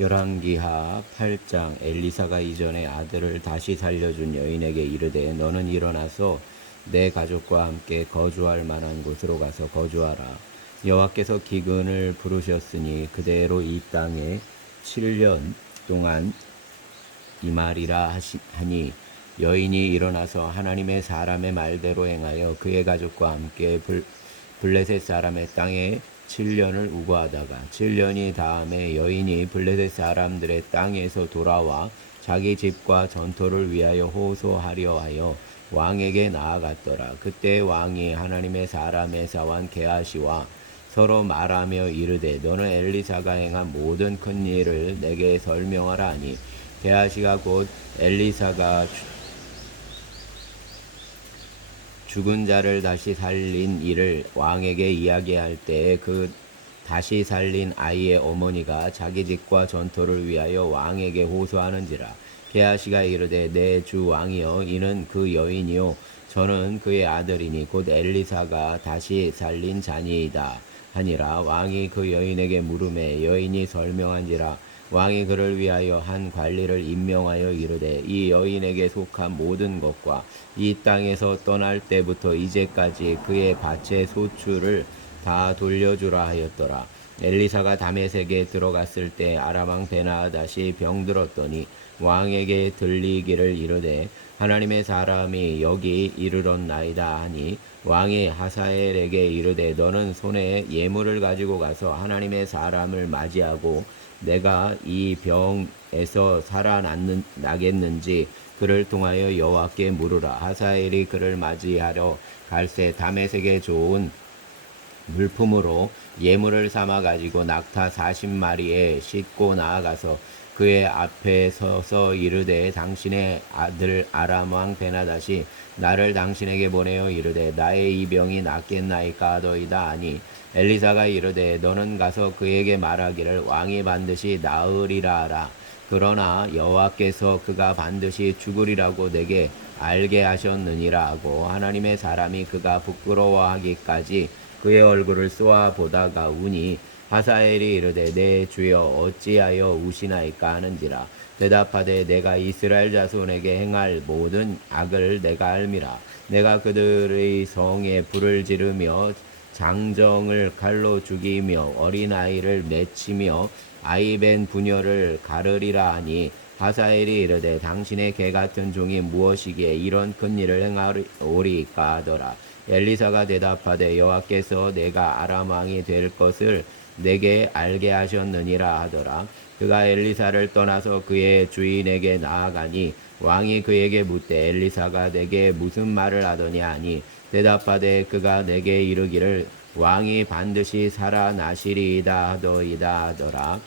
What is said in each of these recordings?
열왕기하 8장. 엘리사가 이전에 아들을 다시 살려준 여인에게 이르되 너는 일어나서 내 가족과 함께 거주할 만한 곳으로 가서 거주하라. 여호와께서 기근을 부르셨으니 그대로 이 땅에 7년 동안 임하리라 하니 여인이 일어나서 하나님의 사람의 말대로 행하여 그의 가족과 함께 블레셋 사람의 땅에 7년을 우거하다가 7년이 다음에 여인이 블레셋 사람들의 땅에서 돌아와 자기 집과 전토를 위하여 호소하려 하여 왕에게 나아갔더라. 그때 왕이 하나님의 사람 에사완 게하시와 서로 말하며 이르되 너는 엘리사가 행한 모든 큰 일을 내게 설명하라 하니 게하시가 곧 엘리사가 죽은 자를 다시 살린 일을 왕에게 이야기할 때에 그 다시 살린 아이의 어머니가 자기 집과 전토를 위하여 왕에게 호소하는지라. 게하시가 이르되 내 주 왕이여 이는 그 여인이요 저는 그의 아들이니 곧 엘리사가 다시 살린 자니이다 하니라. 왕이 그 여인에게 물으매 여인이 설명한지라. 왕이 그를 위하여 한 관리를 임명하여 이르되 이 여인에게 속한 모든 것과 이 땅에서 떠날 때부터 이제까지 그의 밭의 소출을 다 돌려주라 하였더라. 엘리사가 다메섹에 들어갔을 때 아람 왕 베나하닷이 병들었더니 왕에게 들리기를 이르되 하나님의 사람이 여기 이르렀나이다 하니 왕이 하사엘에게 이르되 너는 손에 예물을 가지고 가서 하나님의 사람을 맞이하고 내가 이 병에서 살아나겠는지 그를 통하여 여호와께 물으라. 하사엘이 그를 맞이하러 갈새 다메섹에 좋은 물품으로 예물을 삼아 가지고 낙타 40마리에 싣고 나아가서 그의 앞에 서서 이르되 당신의 아들 아람 왕 베나닷이 나를 당신에게 보내어 이르되 나의 이 병이 낫겠나이까 하더이다 하니 엘리사가 이르되 너는 가서 그에게 말하기를 왕이 반드시 나으리라 하라. 그러나 여호와께서 그가 반드시 죽으리라고 내게 알게 하셨느니라 하고 하나님의 사람이 그가 부끄러워하기까지 그의 얼굴을 쏘아 보다가 우니 하사엘이 이르되 내 주여 어찌하여 우시나이까 하는지라. 대답하되 내가 이스라엘 자손에게 행할 모든 악을 내가 알미라. 내가 그들의 성에 불을 지르며 장정을 칼로 죽이며 어린아이를 내치며 아이벤 부녀를 가르리라 하니 하사엘이 이르되 당신의 개같은 종이 무엇이기에 이런 큰 일을 행하오리까 하더라. 엘리사가 대답하되 여호와께서 내가 아람 왕이 될 것을 내게 알게 하셨느니라 하더라. 그가 엘리사를 떠나서 그의 주인에게 나아가니 왕이 그에게 묻되 엘리사가 내게 무슨 말을 하더냐 하니 대답하되 그가 내게 이르기를 왕이 반드시 살아나시리이다 하더이다 하더라.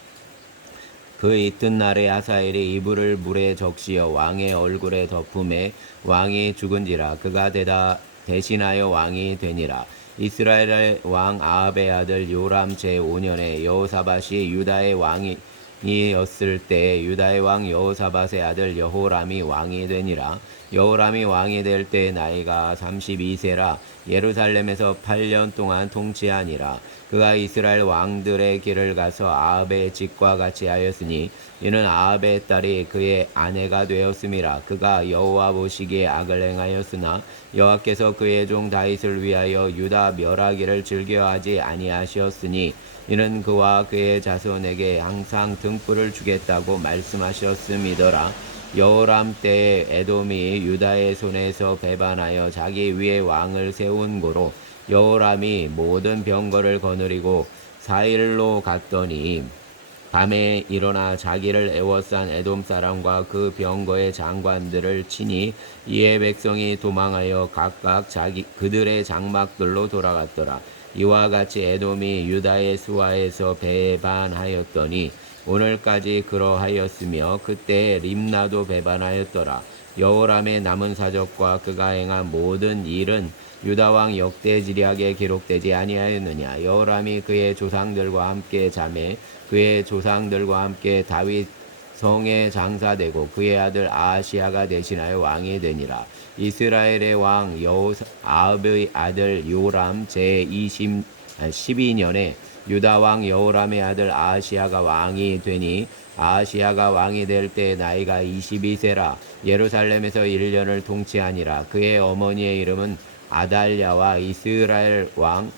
그 이튿날에 하사엘이 이불을 물에 적시어 왕의 얼굴에 덮음에 왕이 죽은지라. 그가 대신하여 왕이 되니라. 이스라엘의 왕 아합의 아들 요람 제5년에 여호사밧이 유다의 왕이었을 때 유다의 왕 여호사밧의 아들 여호람이 왕이 되니라. 여호람이 왕이 될 때 나이가 32세라 예루살렘에서 8년 동안 통치하니라. 그가 이스라엘 왕들의 길을 가서 아합의 집과 같이 하였으니 이는 아합의 딸이 그의 아내가 되었음이라. 그가 여호와 보시기에 악을 행하였으나 여호와께서 그의 종 다윗을 위하여 유다 멸하기를 즐겨하지 아니하셨으니 이는 그와 그의 자손에게 항상 등불을 주겠다고 말씀하셨음이더라. 여호람 때에 에돔이 유다의 손에서 배반하여 자기 위에 왕을 세운 고로 여호람이 모든 병거를 거느리고 4일로 갔더니 밤에 일어나 자기를 애워싼 에돔 사람과 그 병거의 장관들을 치니 이에 백성이 도망하여 각각 그들의 장막들로 돌아갔더라. 이와 같이 에돔이 유다의 수하에서 배반하였더니 오늘까지 그러하였으며 그때 림나도 배반하였더라. 여호람의 남은 사적과 그가 행한 모든 일은 유다왕 역대지략에 기록되지 아니하였느냐. 여호람이 그의 조상들과 함께 자매 그의 조상들과 함께 다윗 성에 장사되고 그의 아들 아하시아가 대신하여 왕이 되니라. 이스라엘의 왕 아합의 아들 요람 제12년에 유다 왕 여호람의 아들 아하시야가 왕이 되니 아하시야가 왕이 될 때 나이가 22세라. 예루살렘에서 1년을 통치하니라. 그의 어머니의 이름은 아달랴와 이스라엘 왕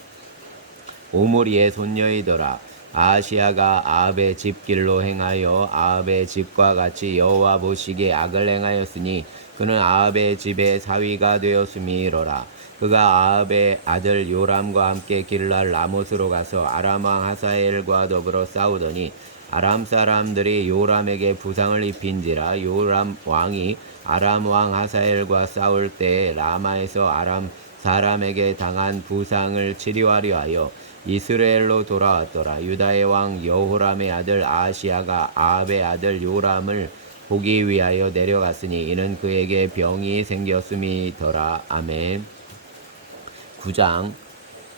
오므리의 손녀이더라. 아하시야가 아합의 집길로 행하여 아합의 집과 같이 여호와 보시기에 악을 행하였으니 그는 아합의 집의 사위가 되었음이로라. 그가 아합의 아들 요람과 함께 길랄 라못으로 가서 아람 왕 하사엘과 더불어 싸우더니 아람 사람들이 요람에게 부상을 입힌지라. 요람 왕이 아람 왕 하사엘과 싸울 때 라마에서 아람 사람에게 당한 부상을 치료하려 하여 이스라엘로 돌아왔더라. 유다의 왕 여호람의 아들 아하시야가 아합의 아들 요람을 보기 위하여 내려갔으니 이는 그에게 병이 생겼음이더라. 아멘. 9장.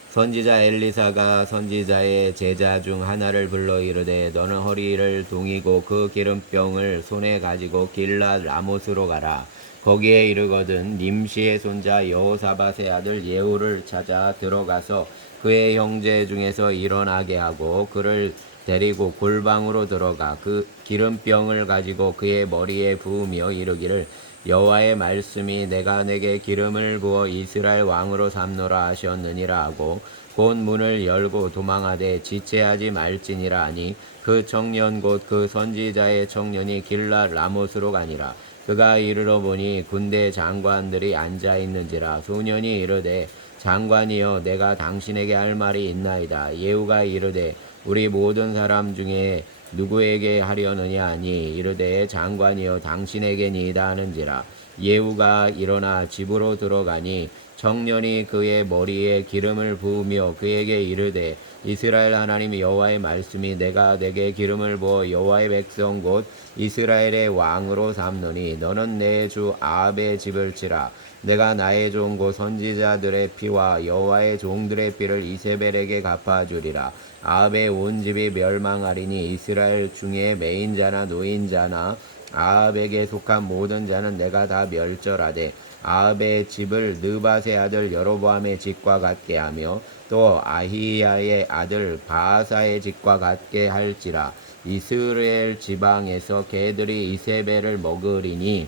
선지자 엘리사가 선지자의 제자 중 하나를 불러 이르되 너는 허리를 동이고 그 기름병을 손에 가지고 길랏 라못으로 가라. 거기에 이르거든 님시의 손자 여호사밧의 아들 예후를 찾아 들어가서 그의 형제 중에서 일어나게 하고 그를 데리고 골방으로 들어가 그 기름병을 가지고 그의 머리에 부으며 이르기를 여호와의 말씀이 내가 내게 기름을 부어 이스라엘 왕으로 삼노라 하셨느니라 하고 곧 문을 열고 도망하되 지체하지 말지니라 하니 그 청년 곧 그 선지자의 청년이 길랏 라못으로 가니라. 그가 이르러 보니 군대 장관들이 앉아 있는지라. 소년이 이르되 장관이여 내가 당신에게 할 말이 있나이다. 예후가 이르되 우리 모든 사람 중에 누구에게 하려느냐 하니 이르되 장관이여 당신에게니이다 하는지라. 예후가 일어나 집으로 들어가니 청년이 그의 머리에 기름을 부으며 그에게 이르되 이스라엘 하나님 여호와의 말씀이 내가 내게 기름을 부어 여호와의 백성 곧 이스라엘의 왕으로 삼노니 너는 내 주 아합의 집을 치라. 내가 나의 종 곧 선지자들의 피와 여호와의 종들의 피를 이세벨에게 갚아주리라. 아합의 온 집이 멸망하리니 이스라엘 중에 매인자나 노인자나 아합에게 속한 모든 자는 내가 다 멸절하되 아합의 집을 느밧의 아들 여로보암의 집과 같게 하며 또 아히야의 아들 바하사의 집과 같게 할지라. 이스라엘 지방에서 개들이 이세벨을 먹으리니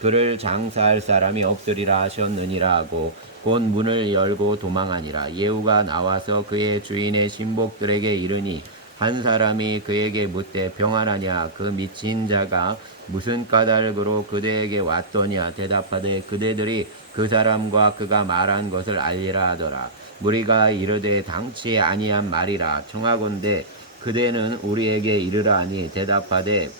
그를 장사할 사람이 없으리라 하셨느니라 하고 곧 문을 열고 도망하니라. 예후가 나와서 그의 주인의 신복들에게 이르니 한 사람이 그에게 묻되 평안하냐. 그 미친 자가 무슨 까닭으로 그대에게 왔더냐. 대답하되 그대들이 그 사람과 그가 말한 것을 알리라 하더라. 무리가 이르되 당치 아니한 말이라. 청하건대 그대는 우리에게 이르라 하니 대답하되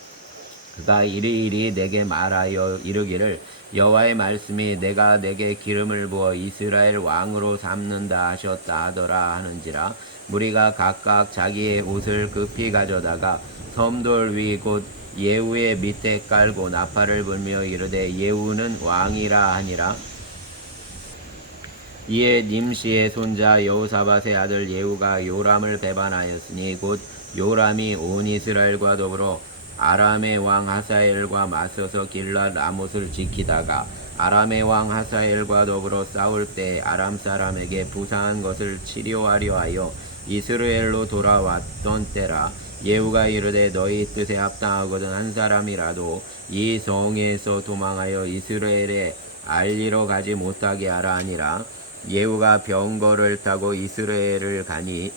그가 이리이리 내게 말하여 이르기를 여호와의 말씀이 내가 내게 기름을 부어 이스라엘 왕으로 삼는다 하셨다 하더라 하는지라. 무리가 각각 자기의 옷을 급히 가져다가 섬돌 위 곧 예후의 밑에 깔고 나팔을 불며 이르되 예후는 왕이라 하니라. 이에 님시의 손자 여호사밧의 아들 예후가 요람을 배반하였으니 곧 요람이 온 이스라엘과 더불어 아람의 왕 하사엘과 맞서서 길랏 라못을 지키다가 아람의 왕 하사엘과 더불어 싸울 때 아람 사람에게 부상한 것을 치료하려 하여 이스라엘로 돌아왔던 때라. 예후가 이르되 너희 뜻에 합당하거든 한 사람이라도 이 성에서 도망하여 이스라엘에 알리러 가지 못하게 하라 하니라. 예후가 병거를 타고 이스라엘을 가니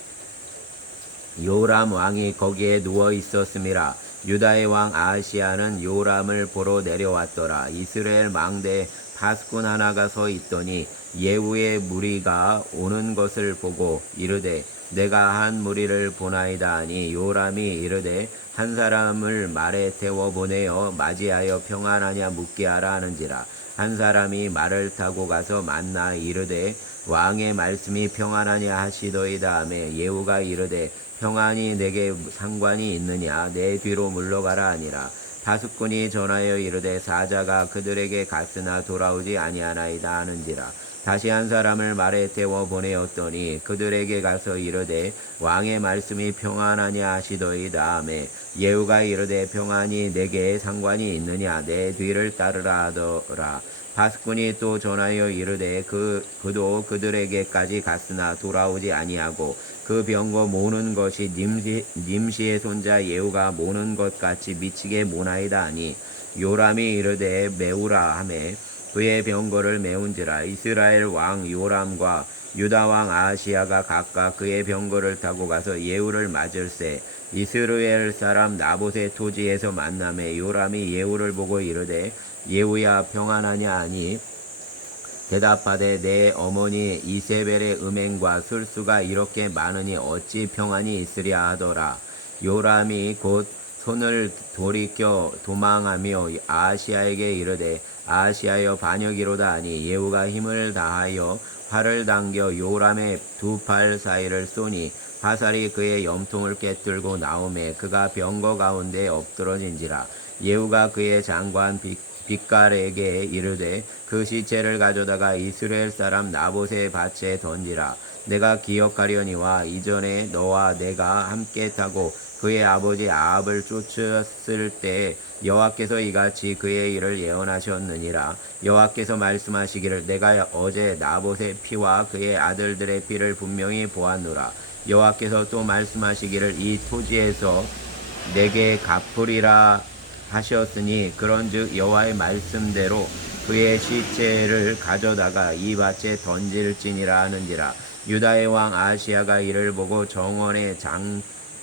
요람 왕이 거기에 누워 있었음이라. 유다의 왕 아하시야는 요람을 보러 내려왔더라. 이스라엘 망대에 파수꾼 하나가 서 있더니 예후의 무리가 오는 것을 보고 이르되 내가 한 무리를 보나이다 하니 요람이 이르되 한 사람을 말에 태워 보내어 맞이하여 평안하냐 묻게 하라 하는지라. 한 사람이 말을 타고 가서 만나 이르되 왕의 말씀이 평안하냐 하시더이다 하매 예후가 이르되 평안이 내게 상관이 있느냐. 내 뒤로 물러가라 하니라. 파수꾼이 전하여 이르되 사자가 그들에게 갔으나 돌아오지 아니하나이다 하는지라. 다시 한 사람을 말에 태워 보내었더니 그들에게 가서 이르되 왕의 말씀이 평안하냐 하시더이다 하매 예후가 이르되 평안이 내게 상관이 있느냐. 내 뒤를 따르라 하더라. 파수꾼이 또 전하여 이르되 그도 그들에게까지 갔으나 돌아오지 아니하고 그 병거 모는 것이 님시의 손자 예후가 모는 것 같이 미치게 모나이다 하니 요람이 이르되 메우라 하매 그의 병거를 메운지라. 이스라엘 왕 요람과 유다 왕 아하시야가 각각 그의 병거를 타고 가서 예후를 맞을세. 이스라엘 사람 나봇의 토지에서 만남에 요람이 예후를 보고 이르되 예후야 평안하냐 하니 대답하되 내 어머니 이세벨의 음행과 술수가 이렇게 많으니 어찌 평안이 있으랴 하더라. 요람이 곧 손을 돌이켜 도망하며 아하시야에게 이르되 아하시야여 반역이로다 하니 예후가 힘을 다하여 활을 당겨 요람의 두 팔 사이를 쏘니 화살이 그의 염통을 꿰뚫고 나오매 그가 병거 가운데 엎드러진지라. 예후가 그의 장관 빛깔에게 이르되 그 시체를 가져다가 이스라엘 사람 나봇의 밭에 던지라. 내가 기억하려니와 이전에 너와 내가 함께 타고 그의 아버지 아합을 쫓았을 때 여호와께서 이같이 그의 일을 예언하셨느니라. 여호와께서 말씀하시기를 내가 어제 나봇의 피와 그의 아들들의 피를 분명히 보았노라. 여호와께서 또 말씀하시기를 이 토지에서 내게 갚으리라 하셨으니 그런즉 여호와의 말씀대로 그의 시체를 가져다가 이 밭에 던질지니라 하는지라. 유다의 왕 아하시야가 이를 보고 정원의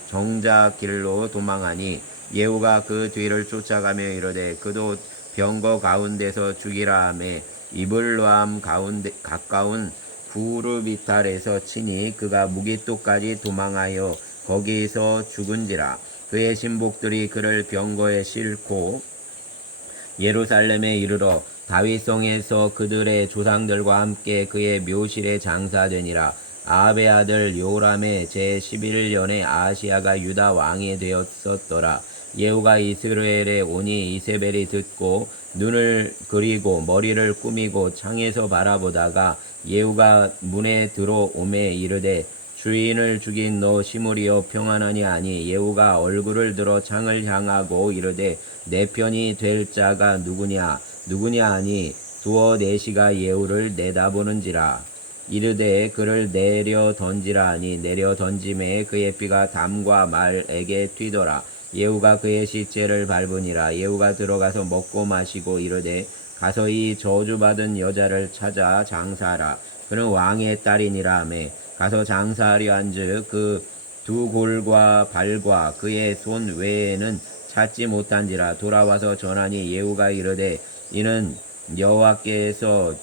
정자길로 도망하니 예후가 그 뒤를 쫓아가며 이르되 그도 병거 가운데서 죽이라 하매 이블로암 가운데 가까운 부르비탈에서 치니 그가 무기토까지 도망하여 거기서 죽은지라. 그의 신복들이 그를 병거에 싣고 예루살렘에 이르러 다윗성에서 그들의 조상들과 함께 그의 묘실에 장사되니라. 아합의 아들 요람의 제11년에 아하시야가 유다 왕이 되었었더라. 예후가 이스라엘에 오니 이세벨이 듣고 눈을 그리고 머리를 꾸미고 창에서 바라보다가 예후가 문에 들어오매 이르되 주인을 죽인 너 시므리여 평안하니 하니 예후가 얼굴을 들어 창을 향하고 이르되 내 편이 될 자가 누구냐 하니 두어 내시가 예후를 내다보는지라. 이르되 그를 내려 던지라 하니 내려 던짐에 그의 피가 담과 말에게 튀더라. 예후가 그의 시체를 밟으니라. 예후가 들어가서 먹고 마시고 이르되 가서 이 저주받은 여자를 찾아 장사하라. 그는 왕의 딸이니라 하매 가서 장사하려 한즉 그 두 골과 발과 그의 손 외에는 찾지 못한지라. 돌아와서 전하니 예후가 이르되 이는 여호와께서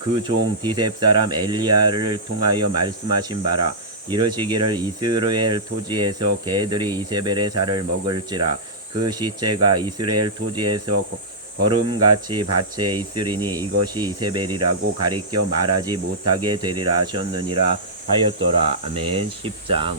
그 종 디셉 사람 엘리야를 통하여 말씀하신 바라. 이르시기를 이스라엘 토지에서 개들이 이세벨의 살을 먹을지라. 그 시체가 이스라엘 토지에서 거름같이 밭에 있으리니 이것이 이세벨이라고 가리켜 말하지 못하게 되리라 하셨느니라 하였더라. 아멘. 10장.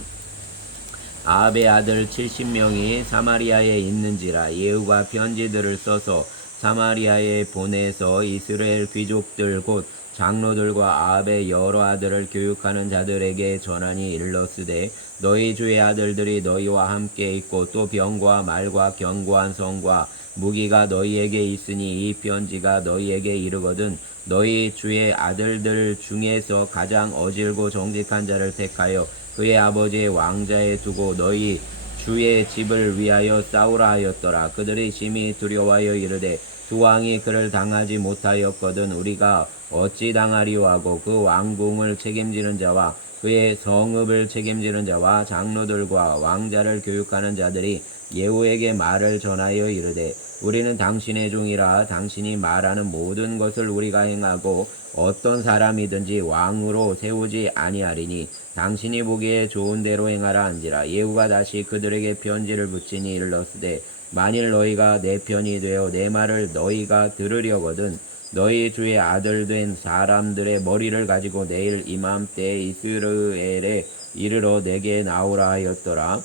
아합의 아들 70명이 사마리아에 있는지라. 예후가 편지들을 써서 사마리아에 보내서 이스라엘 귀족들 곧 장로들과 아합의 여러 아들을 교육하는 자들에게 전하니 일렀으되 너희 주의 아들들이 너희와 함께 있고 또 병과 말과 견고한 성과 무기가 너희에게 있으니 이 편지가 너희에게 이르거든 너희 주의 아들들 중에서 가장 어질고 정직한 자를 택하여 그의 아버지의 왕자에 두고 너희 주의 집을 위하여 싸우라 하였더라. 그들이 심히 두려워하여 이르되 두 왕이 그를 당하지 못하였거든 우리가 어찌 당하리오 하고 그 왕궁을 책임지는 자와 그의 성읍을 책임지는 자와 장로들과 왕자를 교육하는 자들이 예후에게 말을 전하여 이르되 우리는 당신의 종이라 당신이 말하는 모든 것을 우리가 행하고 어떤 사람이든지 왕으로 세우지 아니하리니 당신이 보기에 좋은 대로 행하라 한지라. 예후가 다시 그들에게 편지를 붙이니 일렀으되 만일 너희가 내 편이 되어 내 말을 너희가 들으려거든 너희 주의 아들 된 사람들의 머리를 가지고 내일 이맘때에 이스라엘에 이르러 내게 나오라 하였더라.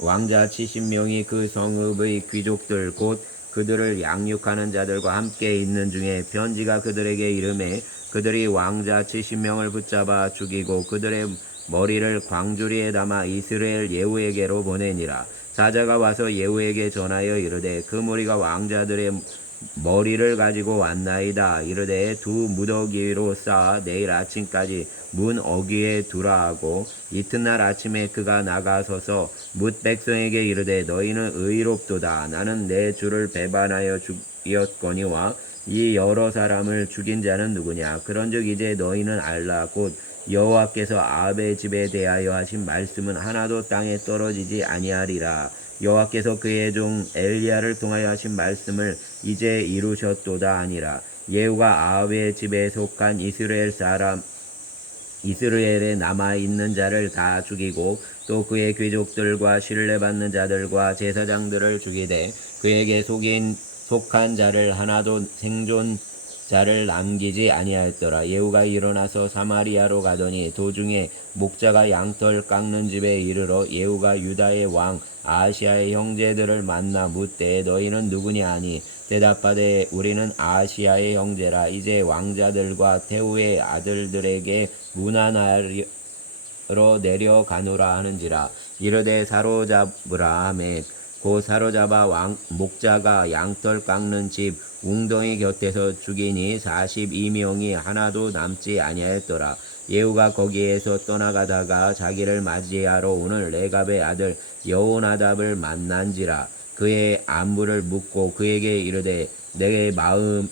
왕자 70명이 그 성읍의 귀족들 곧 그들을 양육하는 자들과 함께 있는 중에 편지가 그들에게 이르매 그들이 왕자 70명을 붙잡아 죽이고 그들의 머리를 광주리에 담아 이스라엘 예후에게로 보내니라. 사자가 와서 예후에게 전하여 이르되 그 무리가 왕자들의 머리를 가지고 왔나이다. 이르되 두 무더기로 쌓아 내일 아침까지 문 어귀에 두라 하고 이튿날 아침에 그가 나가서서 뭇 백성에게 이르되 너희는 의롭도다. 나는 내 주를 배반하여 죽였거니와 이 여러 사람을 죽인 자는 누구냐. 그런즉 이제 너희는 알라. 곧 여호와께서 아합의 집에 대하여 하신 말씀은 하나도 땅에 떨어지지 아니하리라. 여호와께서 그의 종 엘리야를 통하여 하신 말씀을 이제 이루셨도다 하니라. 예후가 아합의 집에 속한 이스라엘에 남아 있는 자를 다 죽이고 또 그의 귀족들과 신뢰받는 자들과 제사장들을 죽이되 그에게 속한 자를 하나도 생존자를 남기지 아니하였더라. 예후가 일어나서 사마리아로 가더니 도중에 목자가 양털 깎는 집에 이르러 예후가 유다의 왕 아하시아의 형제들을 만나 묻되 너희는 누구냐 하니 대답하되 우리는 아하시아의 형제라. 이제 왕자들과 태후의 아들들에게 문안하러 내려가노라 하는지라. 이르되 사로잡으라 하매 곧 사로잡아 목자가 양털 깎는 집 웅덩이 곁에서 죽이니 42명이 하나도 남지 아니하였더라. 예후가 거기에서 떠나가다가 자기를 맞이하러 오는 레갑의 아들 여호나답을 만난지라. 그의 안부를 묻고 그에게 이르되 내 마음이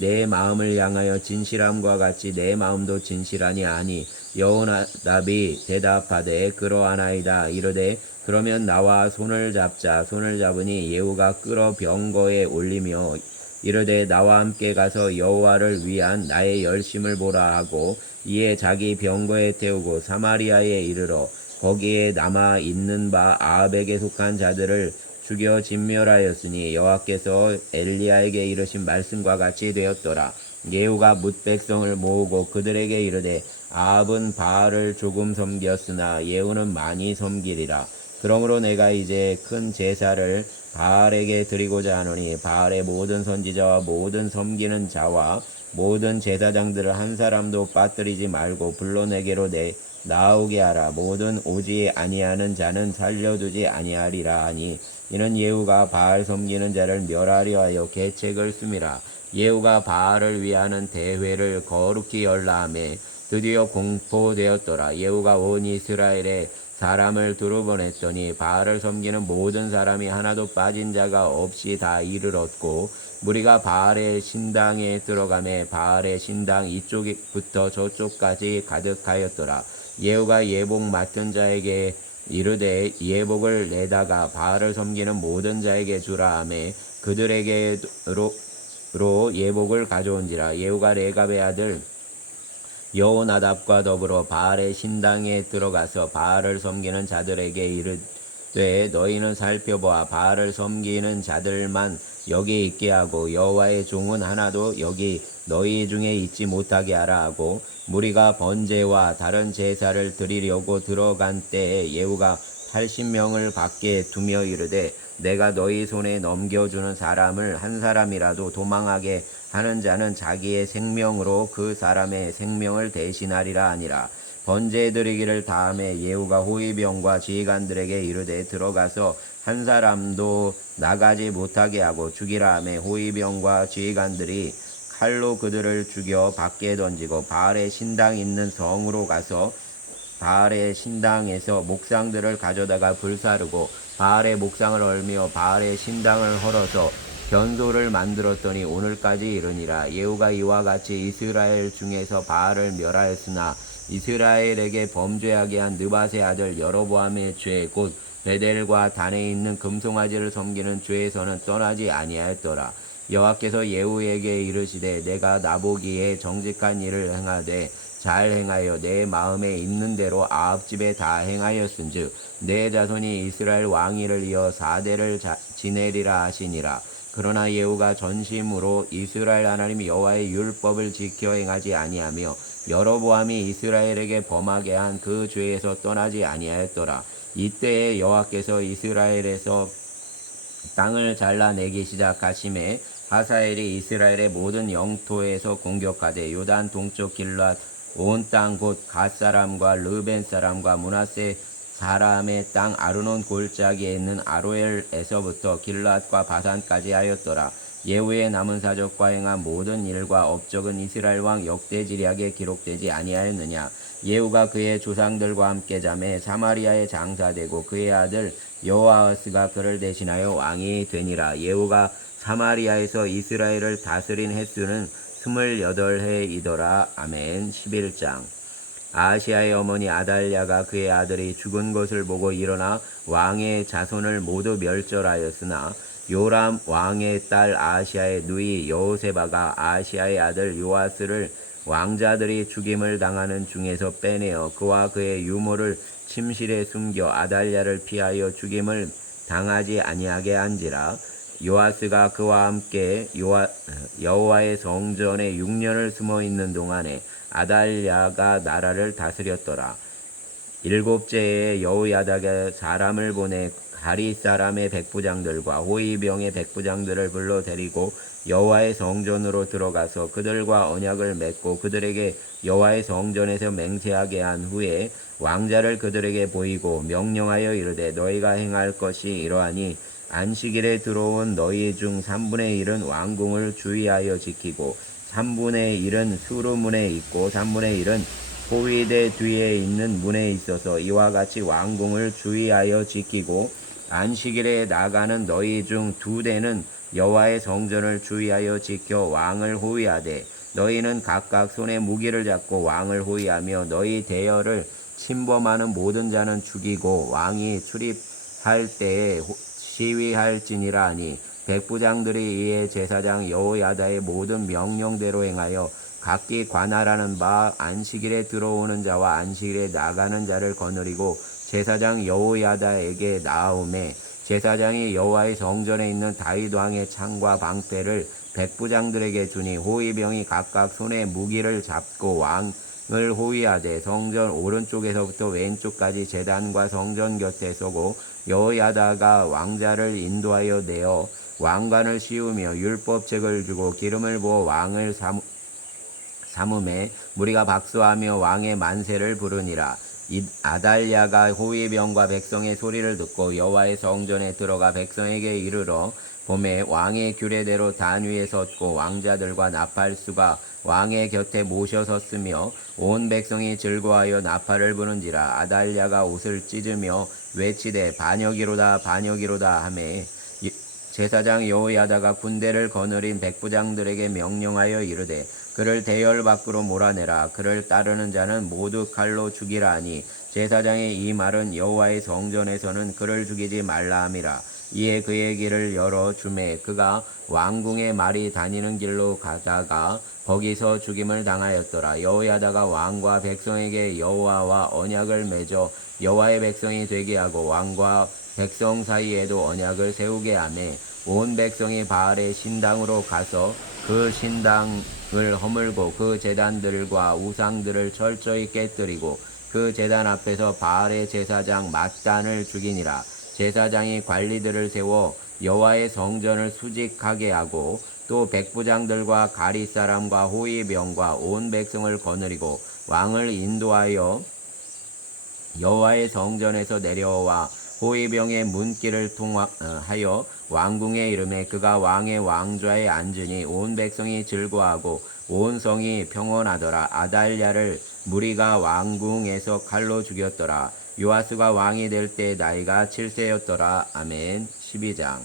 내 마음을 향하여 진실함과 같이 내 마음도 진실하니 하니 여호나답이 대답하되 그러하나이다. 이르되 그러면 나와 손을 잡자. 손을 잡으니 예후가 끌어 병거에 올리며 이르되 나와 함께 가서 여호와를 위한 나의 열심을 보라 하고 이에 자기 병거에 태우고 사마리아에 이르러 거기에 남아 있는 바 아합에게 속한 자들을 죽여 진멸하였으니 여호와께서 엘리야에게 이르신 말씀과 같이 되었더라. 예후가 뭇 백성을 모으고 그들에게 이르되 아합은 바알을 조금 섬겼으나 예후는 많이 섬기리라. 그러므로 내가 이제 큰 제사를 바알에게 드리고자 하노니 바알의 모든 선지자와 모든 섬기는 자와 모든 제사장들을 한 사람도 빠뜨리지 말고 불러내게로 나오게 하라. 모든 오지 아니하는 자는 살려두지 아니하리라 하니 이는 예후가 바알 섬기는 자를 멸하려 하여 계책을 씀이라. 예후가 바알을 위하는 대회를 거룩히 열라 하매 드디어 공포되었더라. 예후가 온 이스라엘에 사람을 두루 보냈더니 바알을 섬기는 모든 사람이 하나도 빠진 자가 없이 다 이르렀고 무리가 바알의 신당에 들어가매 바알의 신당 이쪽부터 저쪽까지 가득하였더라. 예후가 예복 맡은 자에게 이르되 예복을 내다가 바알을 섬기는 모든 자에게 주라 하매 그들에게로 예복을 가져온지라. 예후가 레갑의 아들 여호나답과 더불어 바알의 신당에 들어가서 바알을 섬기는 자들에게 이르되 너희는 살펴보아 바알을 섬기는 자들만 여기 있게 하고 여호와의 종은 하나도 여기 너희 중에 있지 못하게 하라 하고 무리가 번제와 다른 제사를 드리려고 들어간 때에 예후가 80명을 밖에 두며 이르되 내가 너희 손에 넘겨주는 사람을 한 사람이라도 도망하게 하는 자는 자기의 생명으로 그 사람의 생명을 대신하리라 하니라. 번제 드리기를 다음에 예후가 호위병과 지휘관들에게 이르되 들어가서 한 사람도 나가지 못하게 하고 죽이라 하매 호위병과 지휘관들이 칼로 그들을 죽여 밖에 던지고 바알의 신당 있는 성으로 가서 바알의 신당에서 목상들을 가져다가 불사르고 바알의 목상을 헐며 바알의 신당을 헐어서 변소를 만들었더니 오늘까지 이르니라. 예후가 이와 같이 이스라엘 중에서 바알을 멸하였으나 이스라엘에게 범죄하게 한 느밧의 아들 여로보암의 죄 곧 베델과 단에 있는 금송아지를 섬기는 죄에서는 떠나지 아니하였더라. 여호와께서 예후에게 이르시되 내가 나보기에 정직한 일을 행하되 잘 행하여 내 마음에 있는 대로 아합 집에 다 행하였은즉 내 자손이 이스라엘 왕위를 이어 4대를 지내리라 하시니라. 그러나 예후가 전심으로 이스라엘 하나님 여호와의 율법을 지켜 행하지 아니하며 여로보암이 이스라엘에게 범하게 한 그 죄에서 떠나지 아니하였더라. 이때에 여호와께서 이스라엘에서 땅을 잘라내기 시작하심에 하사엘이 이스라엘의 모든 영토에서 공격하되 요단 동쪽 길앗 온 땅 곧 갓사람과 르벤 사람과 므낫세 사람의 땅 아르논 골짜기에 있는 아로엘에서부터 길앗과 바산까지 하였더라. 예후의 남은 사적과 행한 모든 일과 업적은 이스라엘 왕 역대지략에 기록되지 아니하였느냐. 예후가 그의 조상들과 함께 잠에 사마리아에 장사되고 그의 아들 여호아하스가 그를 대신하여 왕이 되니라. 예후가 사마리아에서 이스라엘을 다스린 횟수는 28해이더라. 아멘. 11장. 아하시아의 어머니 아달랴가 그의 아들이 죽은 것을 보고 일어나 왕의 자손을 모두 멸절하였으나 요람 왕의 딸 아하시아의 누이 여호세바가 아하시아의 아들 요아스를 왕자들이 죽임을 당하는 중에서 빼내어 그와 그의 유모를 침실에 숨겨 아달랴를 피하여 죽임을 당하지 아니하게 한지라. 요아스가 그와 함께 여호와의 성전에 6년을 숨어 있는 동안에 아달랴가 나라를 다스렸더라. 7째 해에 여호야다가 사람을 보내 가리 사람의 백부장들과 호위병의 백부장들을 불러 데리고 여호와의 성전으로 들어가서 그들과 언약을 맺고 그들에게 여호와의 성전에서 맹세하게 한 후에 왕자를 그들에게 보이고 명령하여 이르되 너희가 행할 것이 이러하니 안식일에 들어온 너희 중 3분의 1은 왕궁을 주의하여 지키고 3분의 1은 수루문에 있고 3분의 1은 호위대 뒤에 있는 문에 있어서 이와 같이 왕궁을 주의하여 지키고 안식일에 나가는 너희 중 2대는 여호와의 성전을 주의하여 지켜 왕을 호위하되 너희는 각각 손에 무기를 잡고 왕을 호위하며 너희 대열을 침범하는 모든 자는 죽이고 왕이 출입할 때에 시위할지니라 하니 백부장들이 이에 제사장 여호야다의 모든 명령대로 행하여 각기 관할하는 바 안식일에 들어오는 자와 안식일에 나가는 자를 거느리고 제사장 여호야다에게 나아오매 제사장이 여호와의 성전에 있는 다윗 왕의 창과 방패를 백부장들에게 주니 호위병이 각각 손에 무기를 잡고 왕을 호위하되 성전 오른쪽에서부터 왼쪽까지 제단과 성전 곁에 서고 여호야다가 왕자를 인도하여 내어 왕관을 씌우며 율법책을 주고 기름을 부어 왕을 삼음에 무리가 박수하며 왕의 만세를 부르니라. 아달랴가 호위병과 백성의 소리를 듣고 여호와의 성전에 들어가 백성에게 이르러 봄에 왕의 규례대로 단 위에 섰고 왕자들과 나팔수가 왕의 곁에 모셔 섰으며 온 백성이 즐거워하여 나팔을 부는지라. 아달랴가 옷을 찢으며 외치되 반역이로다 반역이로다 하매 제사장 여호야다가 군대를 거느린 백부장들에게 명령하여 이르되 그를 대열 밖으로 몰아내라. 그를 따르는 자는 모두 칼로 죽이라 하니 제사장의 이 말은 여호와의 성전에서는 그를 죽이지 말라 함이라. 이에 그의 길을 열어 주매 그가 왕궁의 말이 다니는 길로 가다가 거기서 죽임을 당하였더라. 여호야다가 왕과 백성에게 여호와와 언약을 맺어 여호와의 백성이 되게 하고 왕과 백성 사이에도 언약을 세우게 하매 온 백성이 바알의 신당으로 가서 그 신당을 허물고 그 제단들과 우상들을 철저히 깨뜨리고 그 제단 앞에서 바알의 제사장 맏단을 죽이니라. 제사장이 관리들을 세워 여호와의 성전을 수직하게 하고 또 백부장들과 가리 사람과 호위병과 온 백성을 거느리고 왕을 인도하여 여호와의 성전에서 내려와 호위병의 문길을 통하여 왕궁에 이르매 그가 왕의 왕좌에 앉으니 온 백성이 즐거워하고 온 성이 평온하더라. 아달랴를 무리가 왕궁에서 칼로 죽였더라. 요아스가 왕이 될 때 나이가 7세였더라. 아멘. 12장.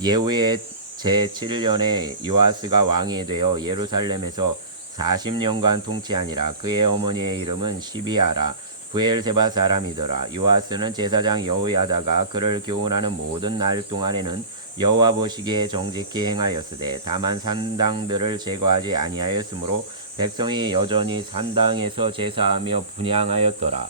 예후의 제7년에 요아스가 왕이 되어 예루살렘에서 40년간 통치하니라. 그의 어머니의 이름은 시비아라. 브엘세바 사람이더라. 요아스는 제사장 여호야다가 그를 교훈하는 모든 날 동안에는 여호와 보시기에 정직히 행하였으되 다만 산당들을 제거하지 아니하였으므로 백성이 여전히 산당에서 제사하며 분향하였더라.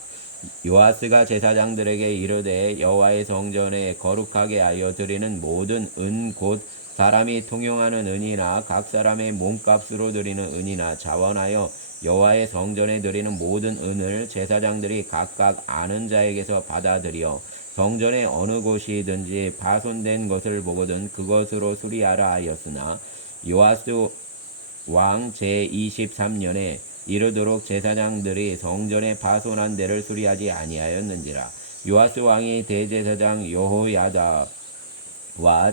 요아스가 제사장들에게 이르되 여호와의 성전에 거룩하게 하여 드리는 모든 은 곧 사람이 통용하는 은이나 각 사람의 몸값으로 드리는 은이나 자원하여 여호와의 성전에 드리는 모든 은을 제사장들이 각각 아는 자에게서 받아들여 성전의 어느 곳이든지 파손된 것을 보거든 그것으로 수리하라 하였으나 요아스 왕 제23년에 이르도록 제사장들이 성전에 파손한 데를 수리하지 아니하였는지라. 요아스 왕이 대제사장 여호야다와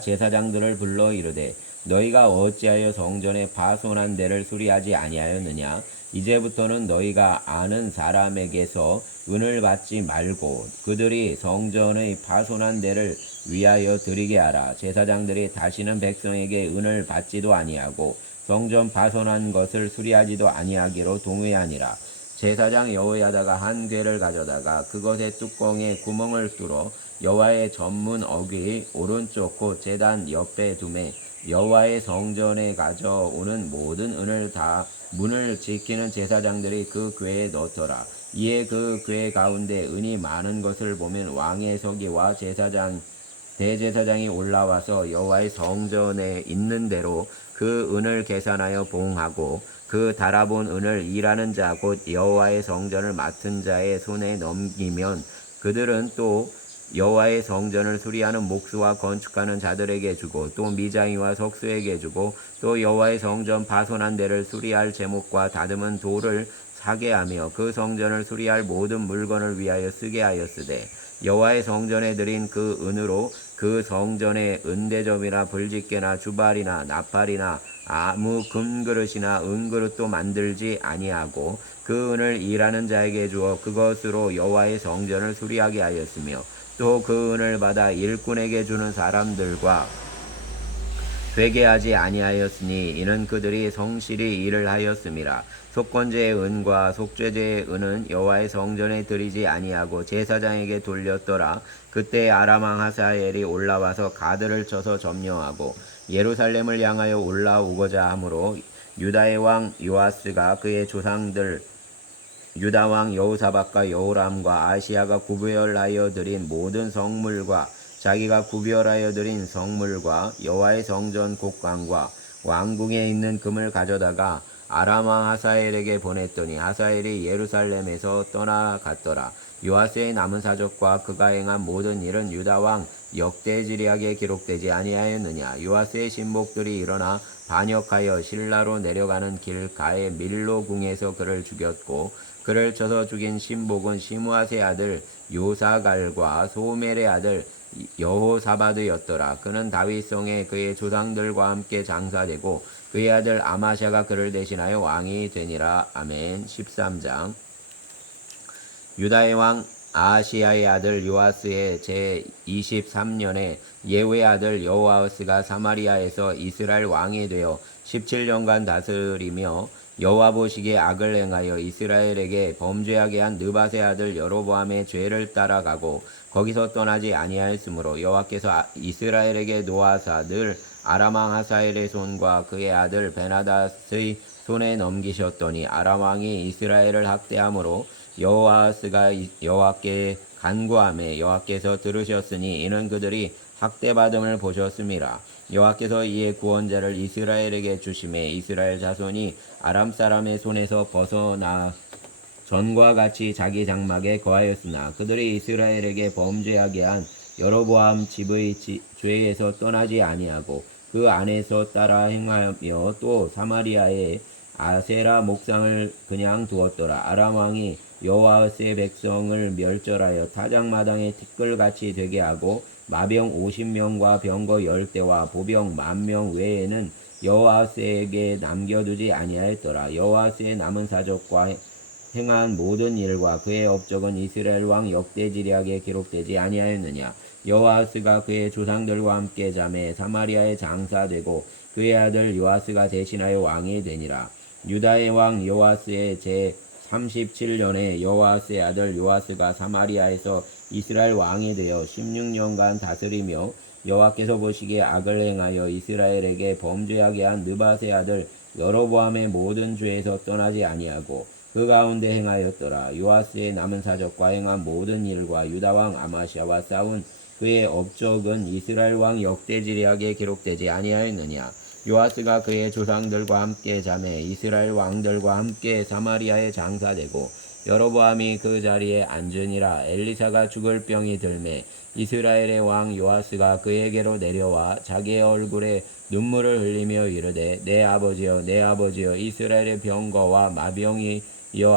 제사장들을 불러 이르되 너희가 어찌하여 성전의 파손한 데를 수리하지 아니하였느냐? 이제부터는 너희가 아는 사람에게서 은을 받지 말고 그들이 성전의 파손한 데를 위하여 드리게 하라. 제사장들이 다시는 백성에게 은을 받지도 아니하고 성전 파손한 것을 수리하지도 아니하기로 동의하니라. 제사장 여호야다가 한 궤를 가져다가 그것의 뚜껑에 구멍을 뚫어 여호와의 전문 어귀 오른쪽 곧 제단 옆에 두매 여호와의 성전에 가져오는 모든 은을 다 문을 지키는 제사장들이 그 궤에 넣더라. 이에 그 궤 가운데 은이 많은 것을 보면 왕의 서기와 대제사장이 올라와서 여호와의 성전에 있는 대로 그 은을 계산하여 봉하고 그 달아본 은을 일하는 자 곧 여호와의 성전을 맡은 자의 손에 넘기면 그들은 또 여호와의 성전을 수리하는 목수와 건축하는 자들에게 주고 또 미장이와 석수에게 주고 또 여호와의 성전 파손한 데를 수리할 제목과 다듬은 돌을 사게 하며 그 성전을 수리할 모든 물건을 위하여 쓰게 하였으되 여호와의 성전에 드린 그 은으로 그 성전에 은대접이나 불집게나 주발이나 나팔이나 아무 금그릇이나 은그릇도 만들지 아니하고 그 은을 일하는 자에게 주어 그것으로 여호와의 성전을 수리하게 하였으며 또 그 은을 받아 일꾼에게 주는 사람들과 되게 하지 아니하였으니 이는 그들이 성실히 일을 하였음이라. 속건제의 은과 속죄제의 은은 여호와의 성전에 드리지 아니하고 제사장에게 돌렸더라. 그때 아람 왕 하사엘이 올라와서 가드를 쳐서 점령하고 예루살렘을 향하여 올라오고자 하므로 유다의 왕 요아스가 그의 조상들 유다 왕 여호사밧과 여호람과 아시아가 구별하여 드린 모든 성물과 자기가 구별하여 드린 성물과 여호와의 성전 곡관과 왕궁에 있는 금을 가져다가 아람 왕 하사엘에게 보냈더니 하사엘이 예루살렘에서 떠나갔더라. 요아스의 남은 사적과 그가 행한 모든 일은 유다 왕 역대지략에 기록되지 아니하였느냐? 요아스의 신복들이 일어나 반역하여 실라로 내려가는 길가의 밀로궁에서 그를 죽였고 그를 쳐서 죽인 신복은 시므아스의 아들 요사갈과 소멜의 아들 여호사바드였더라. 그는 다윗성에 그의 조상들과 함께 장사되고 그의 아들 아마샤가 그를 대신하여 왕이 되니라. 아멘. 13장. 유다의 왕 아하시야의 아들 요아스의 제23년에 예후의 아들 여호아스가 사마리아에서 이스라엘 왕이 되어 17년간 다스리며 여호와 보시기에 악을 행하여 이스라엘에게 범죄하게 한 느밧의 아들 여로보암의 죄를 따라가고 거기서 떠나지 아니하였으므로 여호와께서 이스라엘에게 노하사 늘 아람 왕 하사엘의 손과 그의 아들 베나닷의 손에 넘기셨더니 아람 왕이 이스라엘을 학대함으로 여호아스가 여호와께 간구하매 여호와께서 들으셨으니 이는 그들이 학대받음을 보셨음이라. 여호와께서 이에 구원자를 이스라엘에게 주심에 이스라엘 자손이 아람 사람의 손에서 벗어나 전과 같이 자기 장막에 거하였으나 그들이 이스라엘에게 범죄하게 한 여로보암 집의 죄에서 떠나지 아니하고 그 안에서 따라 행하며 또 사마리아에 아세라 목상을 그냥 두었더라. 아람 왕이 여호아스의 백성을 멸절하여 타작마당에 티끌같이 되게 하고 마병 50명과 병거 10대와 보병 10,000명 외에는 여호아스에게 남겨두지 아니하였더라. 여호아스의 남은 사적과 행한 모든 일과 그의 업적은 이스라엘 왕 역대지략에 기록되지 아니하였느냐? 여호아스가 그의 조상들과 함께 잠에 사마리아에 장사되고 그의 아들 요아스가 대신하여 왕이 되니라. 유다의 왕 요아스의 제37년에 여호아스의 아들 요아스가 사마리아에서 이스라엘 왕이 되어 16년간 다스리며 여호와께서 보시기에 악을 행하여 이스라엘에게 범죄하게 한 느밧의 아들 여로보암의 모든 죄에서 떠나지 아니하고 그 가운데 행하였더라. 요아스의 남은 사적과 행한 모든 일과 유다 왕 아마시아와 싸운 그의 업적은 이스라엘 왕 역대지략에 기록되지 아니하였느냐? 요아스가 그의 조상들과 함께 잠에 이스라엘 왕들과 함께 사마리아에 장사되고 여로보암이 그 자리에 앉으니라. 엘리사가 죽을 병이 들매 이스라엘의 왕 요아스가 그에게로 내려와 자기의 얼굴에 눈물을 흘리며 이르되 내 아버지여 내 아버지여 이스라엘의 병거와 마병이여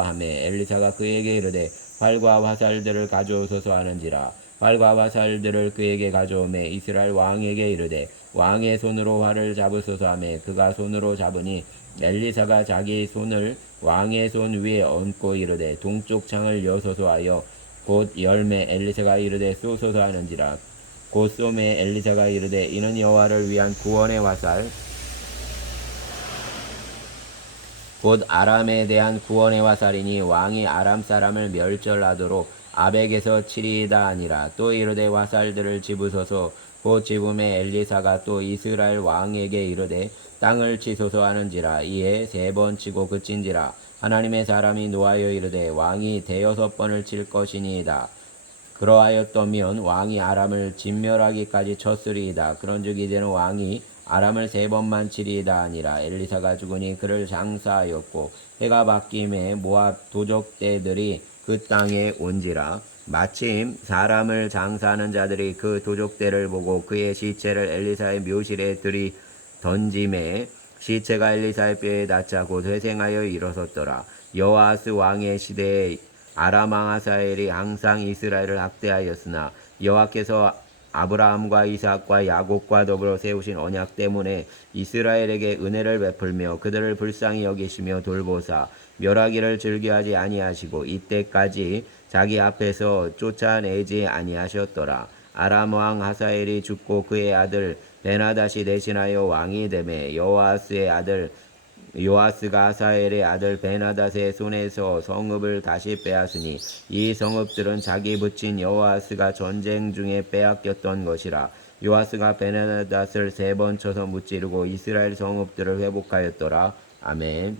하매 엘리사가 그에게 이르되 활과 화살들을 가져오소서 하는지라. 활과 화살들을 그에게 가져오매 이스라엘 왕에게 이르되 왕의 손으로 활을 잡으소서 하매 그가 손으로 잡으니 엘리사가 자기 손을 왕의 손 위에 얹고 이르되 동쪽 창을 여소서 하여 곧 열매 엘리사가 이르되 쏘소서 하는지라. 곧 쏘매 엘리사가 이르되 이는 여호와를 위한 구원의 화살 곧 아람에 대한 구원의 화살이니 왕이 아람 사람을 멸절하도록 아벡에서 치리이다 하니라. 또 이르되 화살들을 집으소서. 곧 집음에 엘리사가 또 이스라엘 왕에게 이르되 땅을 치소서 하는지라. 이에 3번 치고 그친지라. 하나님의 사람이 노하여 이르되 왕이 6번을 칠 것이니이다. 그러하였더면 왕이 아람을 진멸하기까지 쳤으리이다. 그런즉 이제는 왕이 아람을 3번만 치리이다 하니라. 엘리사가 죽으니 그를 장사하였고 해가 바뀜에 모압 도적대들이 그 땅에 온지라. 마침 사람을 장사하는 자들이 그 도적대를 보고 그의 시체를 엘리사의 묘실에 들이 던짐에 시체가 엘리사의 뼈에 닿자 곧 회생하여 일어섰더라. 여호아스 왕의 시대에 아람 왕 하사엘이 항상 이스라엘을 학대하였으나 여호와께서 아브라함과 이삭과 야곱과 더불어 세우신 언약 때문에 이스라엘에게 은혜를 베풀며 그들을 불쌍히 여기시며 돌보사 멸하기를 즐겨하지 아니하시고 이때까지 자기 앞에서 쫓아내지 아니하셨더라. 아람 왕 하사엘이 죽고 그의 아들 베나닷이 대신하여 왕이 되매 여호아스의 아들 요아스가 하사엘의 아들 베나닷의 손에서 성읍을 다시 빼앗으니 이 성읍들은 자기 부친 여호아스가 전쟁 중에 빼앗겼던 것이라. 요아스가 베나닷을 3번 쳐서 무찌르고 이스라엘 성읍들을 회복하였더라. 아멘.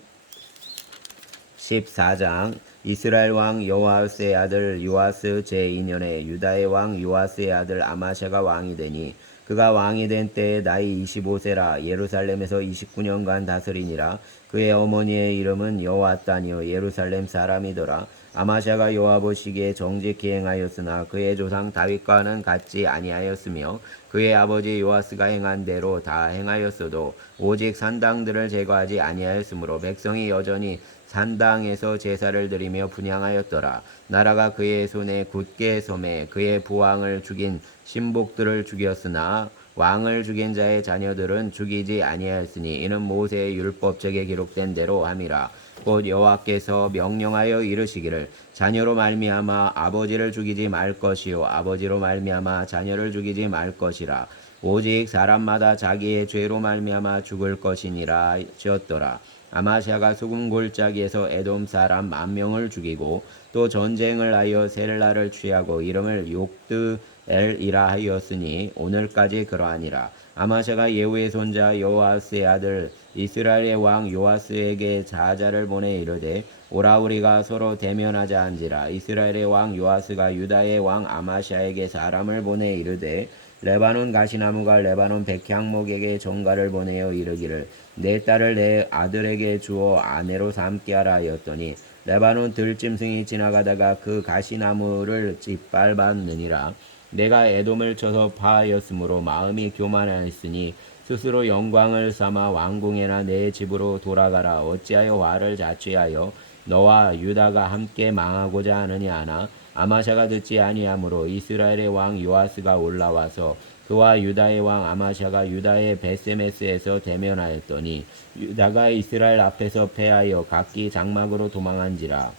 14장. 이스라엘 왕 여호아스의 아들 요아스 제2년에 유다의 왕 요아스의 아들 아마샤가 왕이 되니 그가 왕이 된 때에 나이 25세라. 예루살렘에서 29년간 다스리니라. 그의 어머니의 이름은 여호아따니요 예루살렘 사람이더라. 아마샤가 요압의 시기에 정직히 행하였으나 그의 조상 다윗과는 같지 아니하였으며 그의 아버지 요아스가 행한 대로 다 행하였어도 오직 산당들을 제거하지 아니하였으므로 백성이 여전히 산당에서 제사를 드리며 분향하였더라. 나라가 그의 손에 굳게 섬에 그의 부왕을 죽인 신복들을 죽였으나 왕을 죽인 자의 자녀들은 죽이지 아니하였으니 이는 모세의 율법책에 기록된 대로 함이라. 곧 여호와께서 명령하여 이르시기를 자녀로 말미암아 아버지를 죽이지 말 것이요 아버지로 말미암아 자녀를 죽이지 말 것이라. 오직 사람마다 자기의 죄로 말미암아 죽을 것이니라 하셨더라. 아마샤가 수금 골짜기에서 에돔 사람 10,000명을 죽이고 또 전쟁을 하여 셀라를 취하고 이름을 욕드엘이라 하였으니 오늘까지 그러하니라. 아마샤가 예후의 손자 요아스의 아들 이스라엘의 왕 요아스에게 자자를 보내 이르되 오라 우리가 서로 대면하자 한지라. 이스라엘의 왕 요아스가 유다의 왕 아마샤에게 사람을 보내 이르되 레바논 가시나무가 레바논 백향목에게 전가를 보내어 이르기를 내 딸을 내 아들에게 주어 아내로 삼게 하라 하였더니 레바논 들짐승이 지나가다가 그 가시나무를 짓밟았느니라. 내가 에돔을 쳐서 파하였으므로 마음이 교만하였으니 스스로 영광을 삼아 왕궁에나 내 집으로 돌아가라. 어찌하여 화를 자취하여 너와 유다가 함께 망하고자 하느냐 하나 아마샤가 듣지 아니하므로 이스라엘의 왕 요아스가 올라와서 그와 유다의 왕 아마샤가 유다의 베세메스에서 대면하였더니 유다가 이스라엘 앞에서 패하여 각기 장막으로 도망한지라.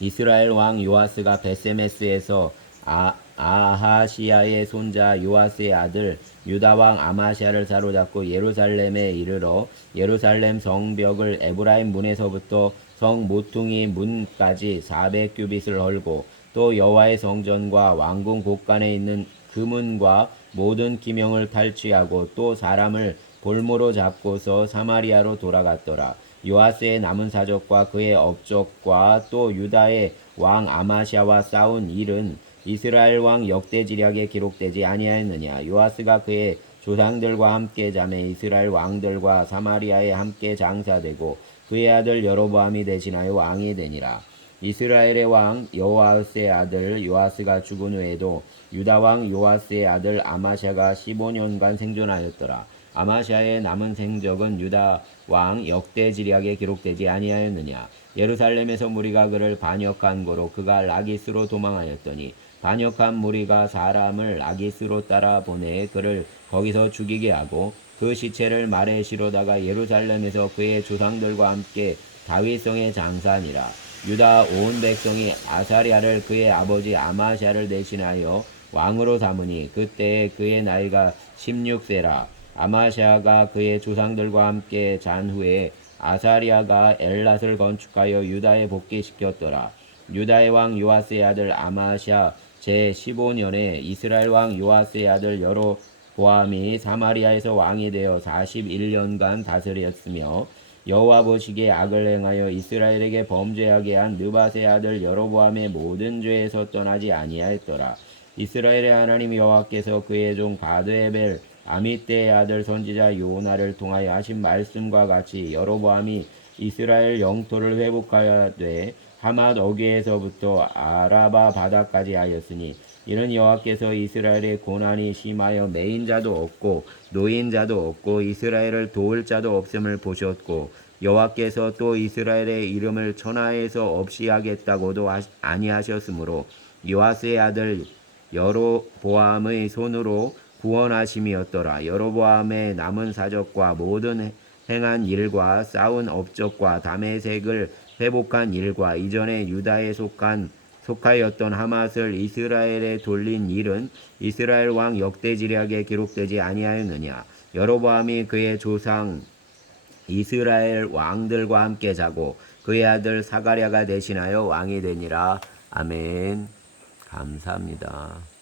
이스라엘 왕 요아스가 베세메스에서 아하시야의 손자 요아스의 아들 유다 왕 아마샤를 사로잡고 예루살렘에 이르러 예루살렘 성벽을 에브라임 문에서부터 성 모퉁이 문까지 400규빗을 헐고 또 여호와의 성전과 왕궁 곳간에 있는 금문과 모든 기명을 탈취하고 또 사람을 볼모로 잡고서 사마리아로 돌아갔더라. 요아스의 남은 사적과 그의 업적과 또 유다의 왕 아마샤와 싸운 일은 이스라엘 왕 역대지략에 기록되지 아니하였느냐. 요아스가 그의 조상들과 함께 자매 이스라엘 왕들과 사마리아에 함께 장사되고 그의 아들 여로보암이 대신하여 왕이 되니라. 이스라엘의 왕 여호아스의 아들 요아스가 죽은 후에도 유다 왕 요아스의 아들 아마샤가 15년간 생존하였더라. 아마샤의 남은 생적은 유다 왕 역대지략에 기록되지 아니하였느냐. 예루살렘에서 무리가 그를 반역한 거로 그가 라기스로 도망하였더니 반역한 무리가 사람을 아기스로 따라 보내 그를 거기서 죽이게 하고 그 시체를 말에 실어다가 예루살렘에서 그의 조상들과 함께 다윗성에 장사하니라. 유다 온 백성이 아사랴를 그의 아버지 아마샤를 대신하여 왕으로 삼으니 그때에 그의 나이가 16세라. 아마샤가 그의 조상들과 함께 잔 후에 아사랴가 엘랏을 건축하여 유다에 복귀시켰더라. 유다의 왕 요아스의 아들 아마샤 제15년에 이스라엘 왕 요아스의 아들 여로보암이 사마리아에서 왕이 되어 41년간 다스렸으며 여호와 보시기에 악을 행하여 이스라엘에게 범죄하게 한 느밧의 아들 여로보암의 모든 죄에서 떠나지 아니하였더라. 이스라엘의 하나님 여호와께서 그의 종 가드에벨 아미떼의 아들 선지자 요나를 통하여 하신 말씀과 같이 여로보암이 이스라엘 영토를 회복하여되 하맛 어귀에서부터 아라바 바다까지 하였으니 이는 여호와께서 이스라엘의 고난이 심하여 매인 자도 없고 노인 자도 없고 이스라엘을 도울 자도 없음을 보셨고 여호와께서 또 이스라엘의 이름을 천하에서 없이 하겠다고도 아니하셨으므로 요아스의 아들 여로보암의 손으로 구원하심이었더라. 여로보암의 남은 사적과 모든 행한 일과 쌓은 업적과 다메섹을 회복한 일과 이전에 유다에 속하였던 하맛을 이스라엘에 돌린 일은 이스라엘 왕 역대지략에 기록되지 아니하였느냐. 여로보암이 그의 조상 이스라엘 왕들과 함께 자고 그의 아들 사가랴가 대신하여 왕이 되니라. 아멘. 감사합니다.